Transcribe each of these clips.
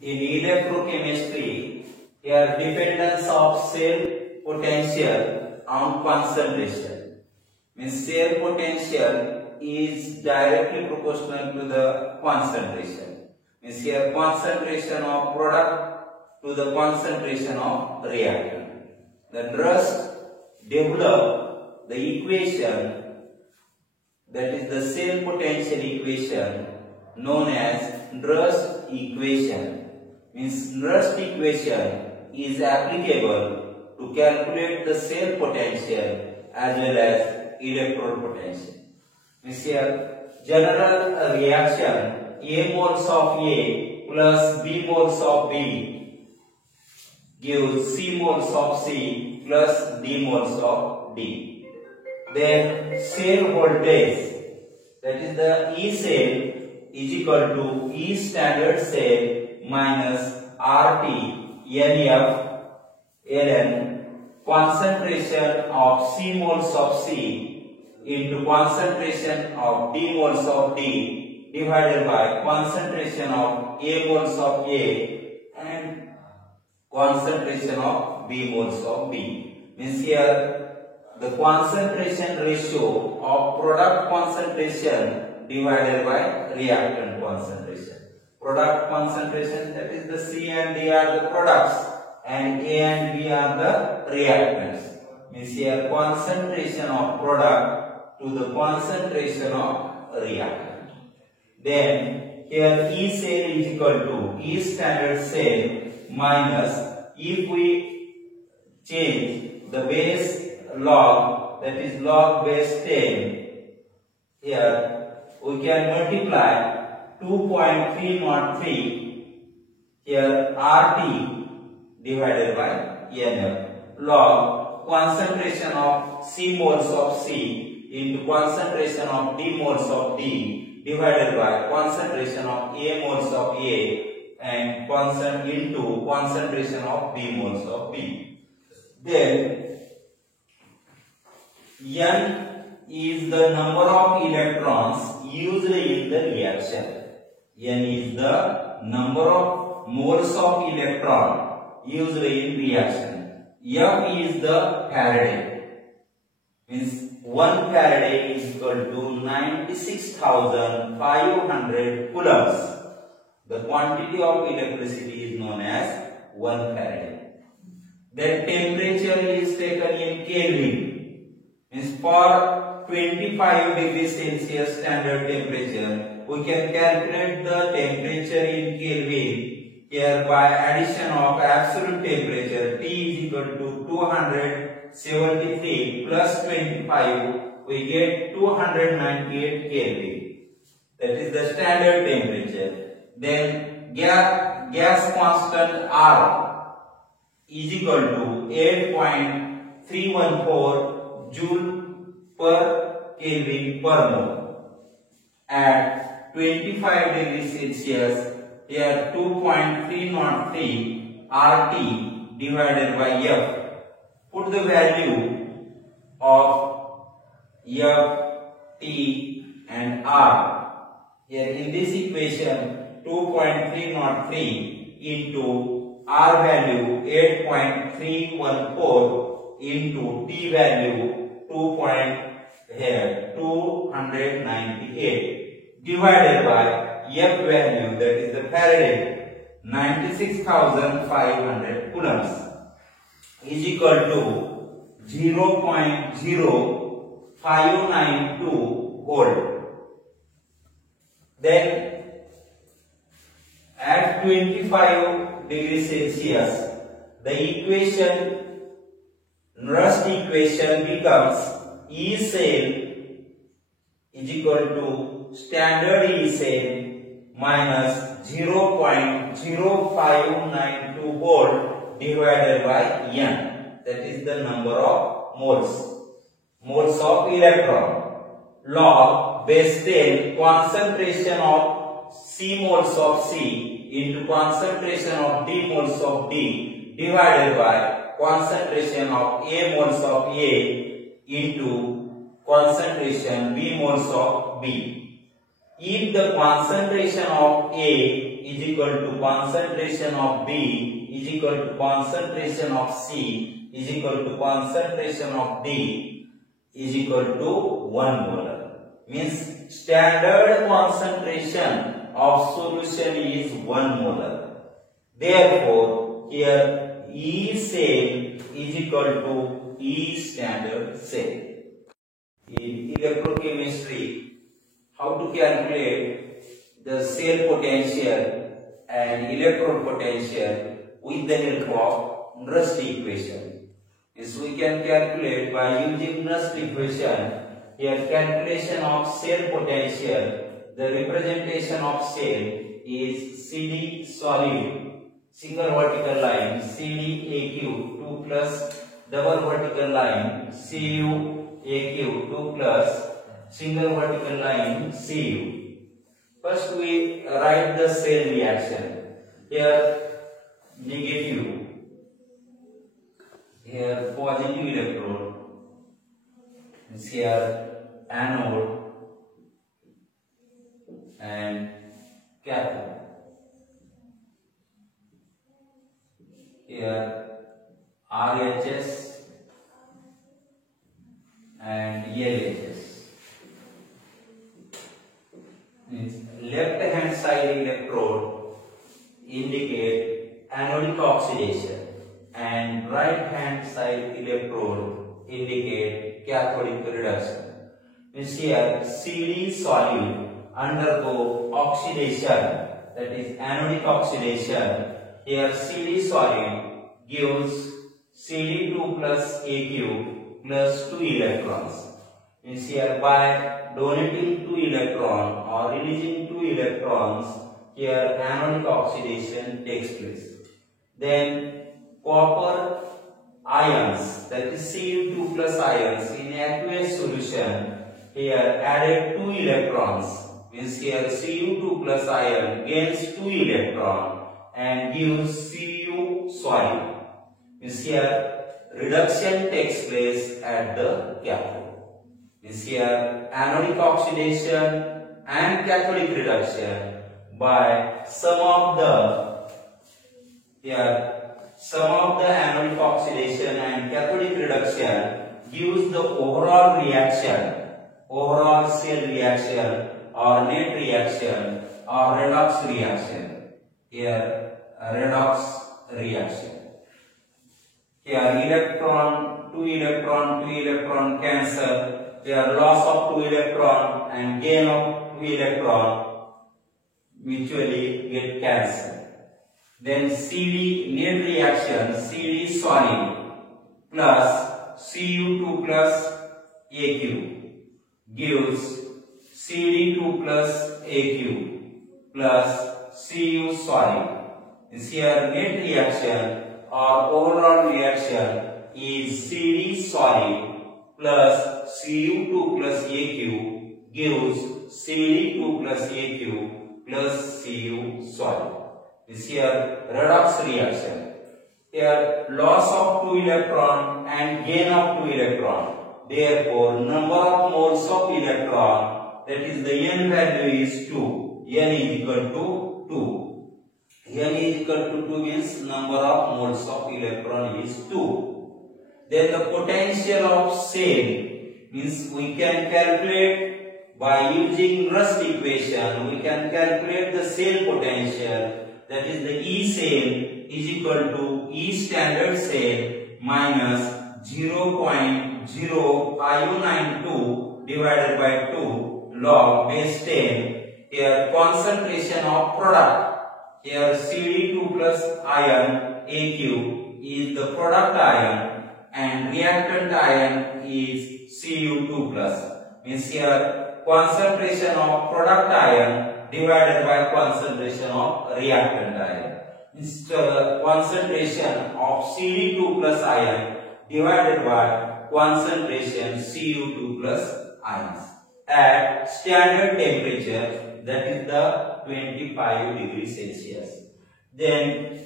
In electrochemistry, here dependence of cell potential on concentration. Means cell potential is directly proportional to the concentration. Means here concentration of product to the concentration of reactant. The Drush developed the equation, that is the cell potential equation, known as Drush equation. Means Drush equation is applicable to calculate the cell potential as well as electrode potential. Means here general reaction A moles of A plus B moles of B gives C moles of C plus D moles of D. Then cell voltage, that is the E cell, is equal to E standard cell minus RT NF ln concentration of C moles of C into concentration of D moles of D divided by concentration of A moles of A and concentration of B moles of B. Means here the concentration ratio of product concentration divided by reactant concentration. Product concentration, that is the C and D are the products and A and B are the reactants. Means here concentration of product to the concentration of reactant. Then here E cell is equal to E standard cell minus, if we change the base log, that is log base 10, here we can multiply 2.303 here RT divided by NF log concentration of C moles of C into concentration of D moles of D divided by concentration of A moles of A and into concentration of B moles of B. Then N is the number of electrons used in the reaction. N is the number of moles of electron used in reaction. F is the Faraday. Means 1 Faraday is equal to 96,500 coulombs. The quantity of electricity is known as 1 Faraday. Then temperature is taken in Kelvin. Means for 25 degrees Celsius standard temperature, we can calculate the temperature in Kelvin here by addition of absolute temperature. T is equal to 273 plus 25, we get 298 Kelvin. That is the standard temperature. Then gas constant R is equal to 8.314 Joule per Kelvin per mole. At 25 degrees Celsius, here 2.303 RT divided by F. Put the value of F, T and R. Here in this equation, 2.303 into R value 8.314 into T value 298 divided by F value, that is the Faraday, 96,500 coulombs is equal to 0.0592 volt. Then at 25 degrees Celsius, the equation Drush equation becomes E cell is equal to standard E cell minus 0.0592 volt divided by N. That is the number of moles of electron. Log base 10 concentration of C moles of C into concentration of D moles of D divided by concentration of A moles of A into concentration B moles of B. If the concentration of A is equal to concentration of B is equal to concentration of C is equal to concentration of D is equal to 1 molar. Means standard concentration of solution is 1 molar. Therefore, here E cell is equal to E standard cell. In electrochemistry, how to calculate the cell potential and electrode potential with the help of Nernst equation. Yes, we can calculate by using Nernst equation. Here calculation of cell potential, the representation of cell is CD solid, single vertical line CDAQ 2 plus double vertical line CUAQ 2 plus single vertical line Cu. First we write the cell reaction. Here negative, here positive electrode, here anode and cathode. Here RHS and LHS. Left hand side electrode indicate anodic oxidation and right hand side electrode indicate cathodic reduction. Means here CD solid undergo oxidation, that is anodic oxidation. Here CD solid gives CD2 plus AQ plus 2 electrons. Means here by donating 2 electrons or releasing 2 electrons, here anodic oxidation takes place. Then copper ions, that is Cu2 plus ions in aqueous solution, here added 2 electrons. Means here Cu2 plus ion gains 2 electrons and gives Cu solid. Means here reduction takes place at the cathode. Means here anodic oxidation and cathodic reduction by sum of the anodic oxidation and cathodic reduction gives the overall reaction, overall cell reaction or net reaction or redox reaction. Here redox reaction. Here electron, 2 electron cancel. Here loss of 2 electron and gain of 2 electron mutually get cancelled. Then CD net reaction, CD solid plus Cu2 plus AQ gives CD2 plus AQ plus Cu solid. This here net reaction or overall reaction is CD solid plus Cu2 plus AQ gives CD2 plus AQ plus Cu solid. This here redox reaction. Here loss of 2 electron and gain of 2 electron. Therefore, number of moles of electron, that is the N value is 2. N is equal to 2. N is equal to 2 means number of moles of electron is 2. Then the potential of cell means we can calculate by using Nernst equation. We can calculate the cell potential, that is the E cell is equal to E standard cell minus 0.0592 divided by 2 log base 10. Here concentration of product, here CD2 plus ion AQ is the product ion and reactant ion is Cu2 plus. Means here concentration of product ion divided by concentration of reactant ion. Means concentration of CD2 plus ion divided by concentration Cu2 plus ions at standard temperature, that is the 25 degrees Celsius. Then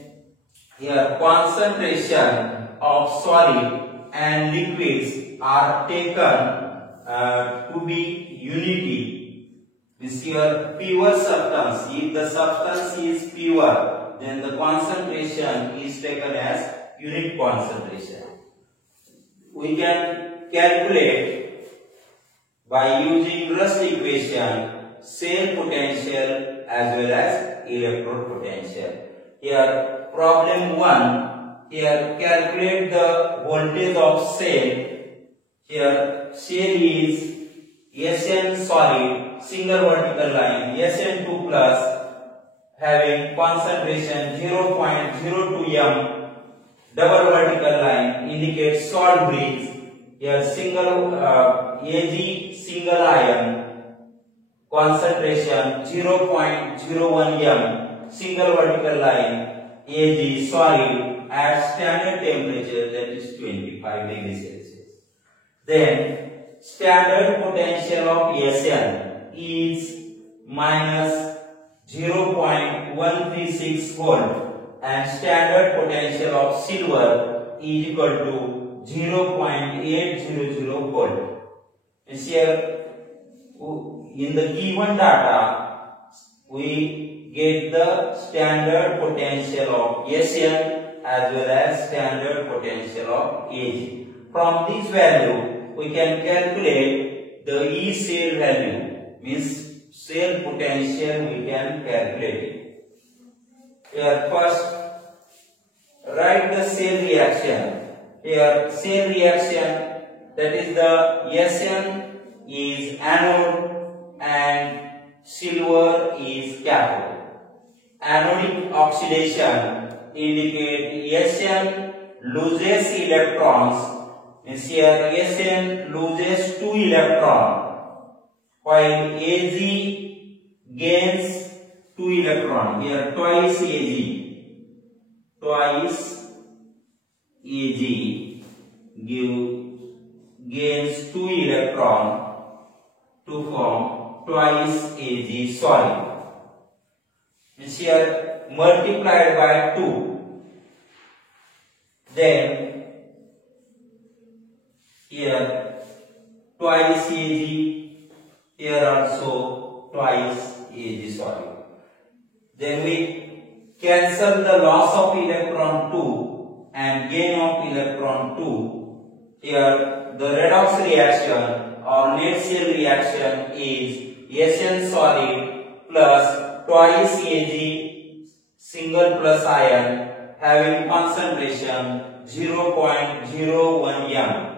here concentration of solid and liquids are taken to be unity, Means your pure substance. If the substance is pure, then the concentration is taken as unit concentration. We can calculate by using Rush equation cell potential as well as electrode potential. Here problem 1, here calculate the voltage of cell. Here cell is Sn solid, single vertical line, Sn2 plus having concentration 0.02 m, double vertical line indicates salt bridge. Here single Ag single ion, concentration 0.01 m, single vertical line, Ag solid at standard temperature, that is 25 degrees Celsius. Then standard potential of Sn is minus 0.136 volt and standard potential of silver is equal to 0.800 volt. Here in the given data we get the standard potential of Sn as well as standard potential of Ag. From this value we can calculate the E cell value, means cell potential we can calculate it. Here first write the cell reaction. Here cell reaction, that is the Sn is anode and silver is cathode. Anodic oxidation indicate Sn loses electrons. Means here Sn loses 2 electrons while Ag gains 2 electrons. Here twice Ag gains 2 electrons to form twice Ag solid. Means here multiplied by 2. Then here twice Ag, here also twice Ag solid. Then we cancel the loss of electron 2 and gain of electron 2. Here the redox reaction or net cell reaction is Sn solid plus twice Ag single plus ion having concentration 0.01 m.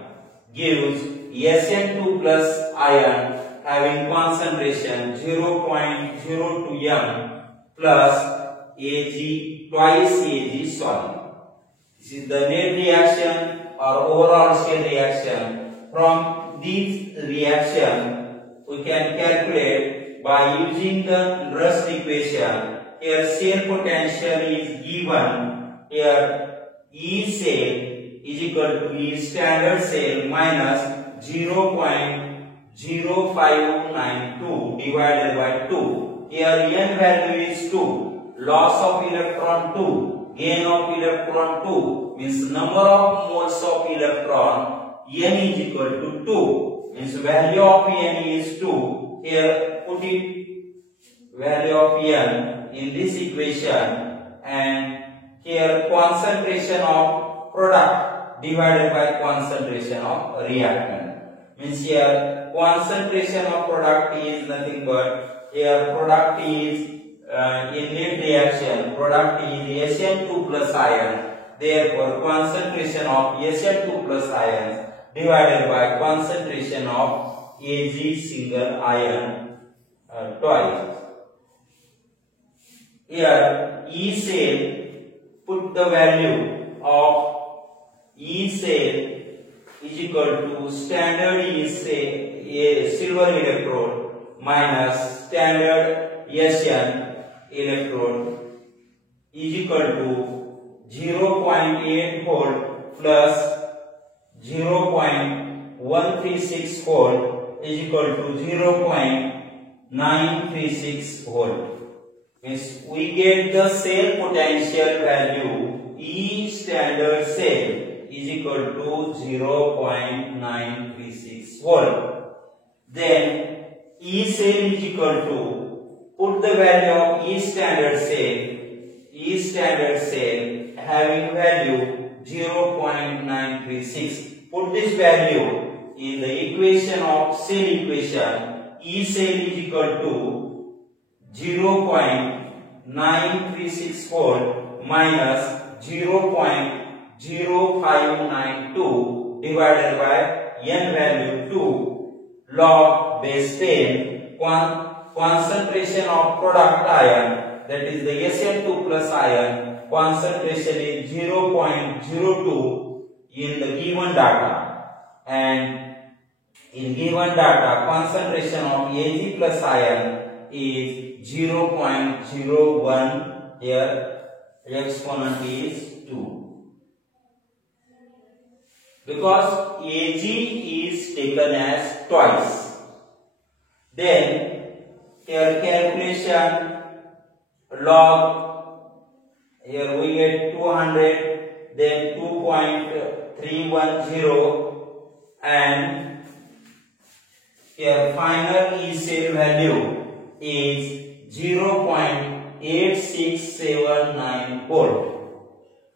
Gives Sn2 plus ion having concentration 0.02 m plus Ag twice Ag solid. This is the net reaction or overall cell reaction. From this reaction we can calculate by using the Rush equation. Here cell potential is given. Here E cell is equal to E standard cell minus 0.0592 divided by 2. Here N value is 2. Loss of electron 2. Gain of electron 2. Means number of moles of electron N is equal to 2. Means value of N is 2. Here put it value of N in this equation, and here concentration of product divided by concentration of reactant. Means here concentration of product is nothing but, here product is in net reaction, product is Sn2 plus ion. Therefore concentration of Sn2 plus ions divided by concentration of Ag single ion twice. Here E cell, put the value of E cell is equal to standard E cell, silver electrode minus standard Sn electrode is equal to 0.8 volt plus 0.136 volt is equal to 0.936 volt. Means we get the cell potential value E standard cell is equal to 0.936 volt. Then E cell is equal to, put the value of E standard cell having value 0.936. Put this value in the equation of cell equation. E cell is equal to 0.9364 minus 0.0592 divided by n value 2 log base 10 concentration of product ion, that is the Sn2 plus ion, concentration is 0.02 in the given data, and in given data concentration of Ag plus ion is 0.01. Here exponent is 2 because Ag is taken as twice. Then here calculation log, here we get 200, then 2.310, and here final E cell value is 0.8679 volt.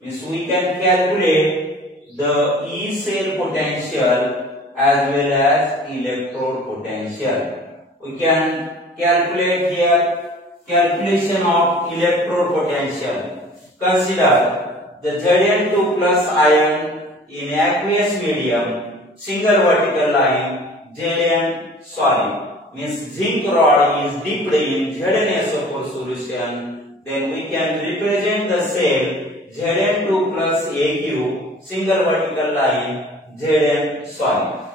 Means we can calculate the E cell potential as well as electrode potential. We can calculate here calculation of electrode potential. Consider the Zn2 plus ion in aqueous medium, single vertical line, Zn solid. Means zinc rod is dipped in ZnSO4 solution. Then we can represent the cell Zn2 plus Aq, single vertical line, Zn solid.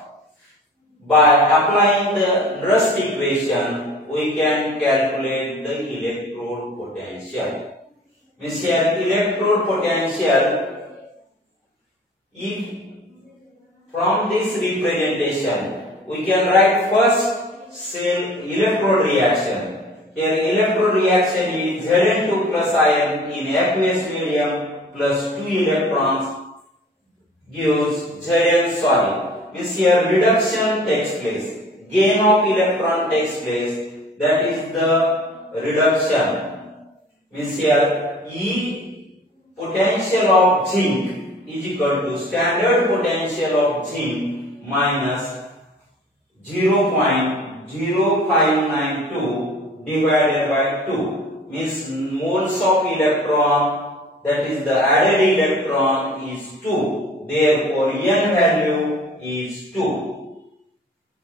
By applying the Rust equation, we can calculate the electrode potential. Means here electrode potential, if from this representation we can write first cell electrode reaction. Here electrode reaction is Zn2 plus ion in aqueous medium plus 2 electrons gives Zn solid. Means here reduction takes place, gain of electron takes place, that is the reduction. Means here E potential of zinc is equal to standard potential of zinc minus 0.0592 divided by 2. Means moles of electron, that is the added electron, is 2. Therefore n value is 2.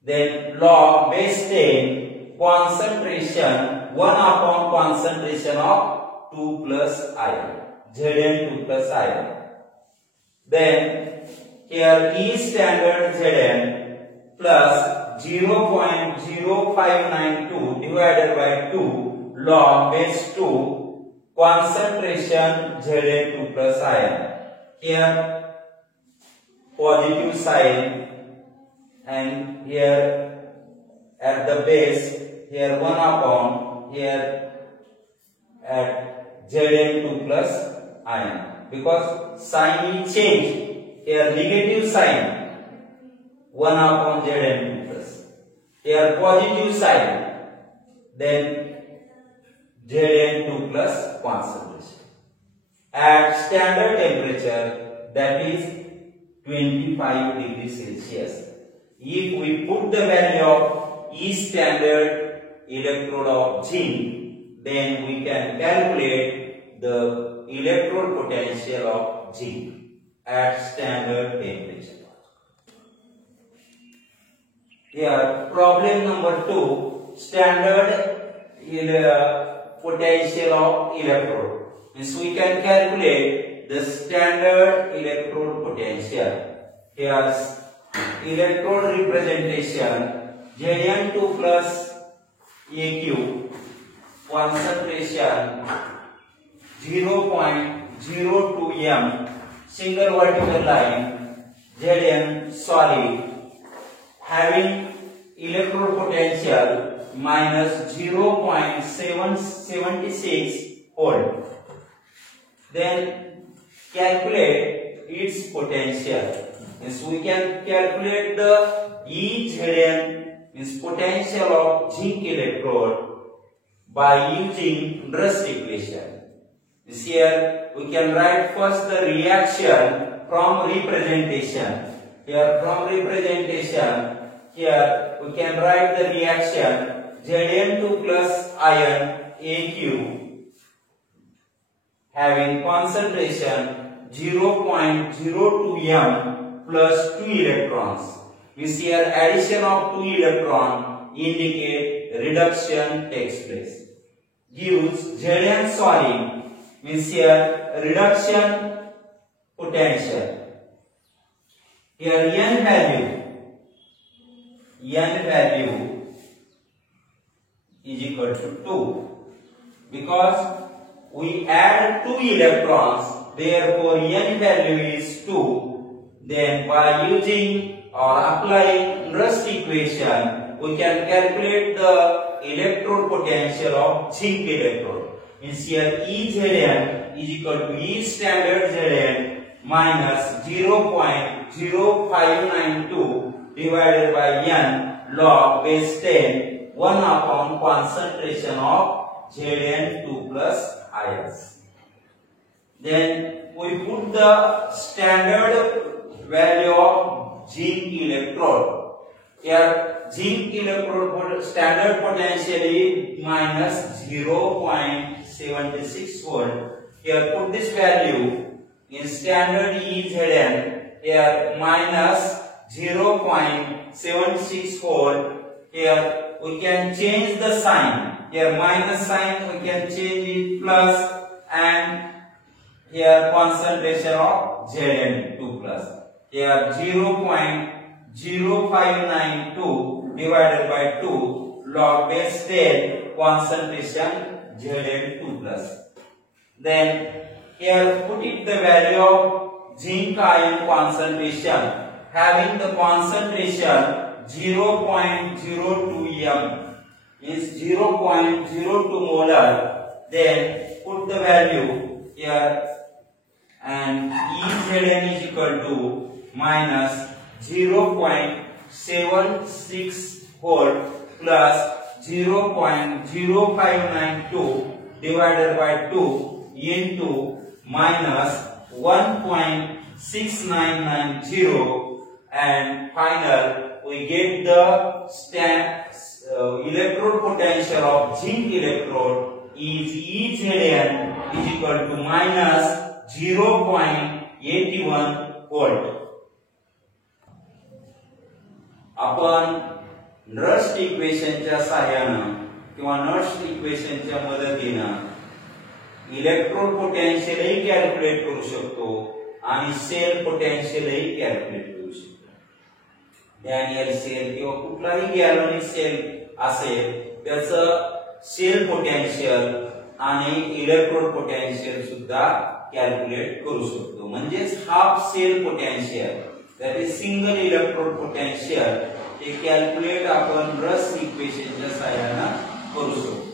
Then log base 10 concentration 1 upon concentration of 2 plus ion, Zn2 plus ion. Then here E standard Zn plus 0.0592 divided by 2 log base 2 concentration Zn2 plus ion. Here positive sign, and here at the base, here 1 upon, here at Zn2 plus ion, because sign is changed. Here negative sign 1 upon Zn2 plus, here positive sign, then Zn2 plus concentration at standard temperature, that is 25 degrees Celsius. If we put the value of E standard electrode of zinc, then we can calculate the electrode potential of zinc at standard temperature. Here problem number 2, standard potential of electrode. Means we can calculate the standard electrode potential. Here electrode representation Zn2 plus Aq, concentration 0.02 m, single vertical line, Zn solid, having electrode potential minus 0.776 volt. Then calculate its potential. Yes, we can calculate the E Zn means potential of zinc electrode by using rust equation. This here we can write first the reaction from representation. Here from representation, here we can write the reaction Zn2 plus ion Aq having concentration 0.02 m plus 2 electrons. We see here addition of 2 electron indicate reduction takes place. Gives Zn solid means here reduction potential. Here n value is equal to 2 because we add 2 electrons, therefore n value is 2. Then by using or applying rust equation, we can calculate the electrode potential of zinc electrode. Means here EZn is equal to E standard Zn minus 0.0592 divided by n log base 10 1 upon concentration of Zn2 plus ions. Then we put the standard value of zinc electrode. Here zinc electrode standard potential is minus 0.76 volt. Here put this value in standard EZn. Here minus 0.76 volt. Here we can change the sign. Here minus sign we can change it plus, and here concentration of Zn2 plus. Here 0.0592 divided by 2 log base 10 concentration Zn2 plus. Then here put it the value of zinc ion concentration having the concentration 0.02 m means 0.02 molar. Then put the value here and EZn is equal to minus 0.76 volt plus 0.0592 divided by 2 into minus 1.6990, and final we get the electrode potential of zinc electrode is EZn is equal to minus 0.81 volt. आपण रस्ट इक्वेशनच्या सहाय्याने किंवा Nernst इक्वेशनच्या मदतीने electrode पोटेन्शियलही calculate करू शकतो आणि cell पोटेन्शियलही calculate करू शकतो. डॅनियल सेल किंवा कुठलाही गॅल्व्हॅनिक सेल असेल त्याचं सेल पोटेन्शियल आणि इलेक्ट्रोड पोटेन्शियल सुद्धा कॅल्क्युलेट करू शकतो. म्हणजे half cell potential that is single electrode potential हे कॅल्क्युलेट आपण रस्ट इक्वेशनच्या सहाय्याने करू शकतो.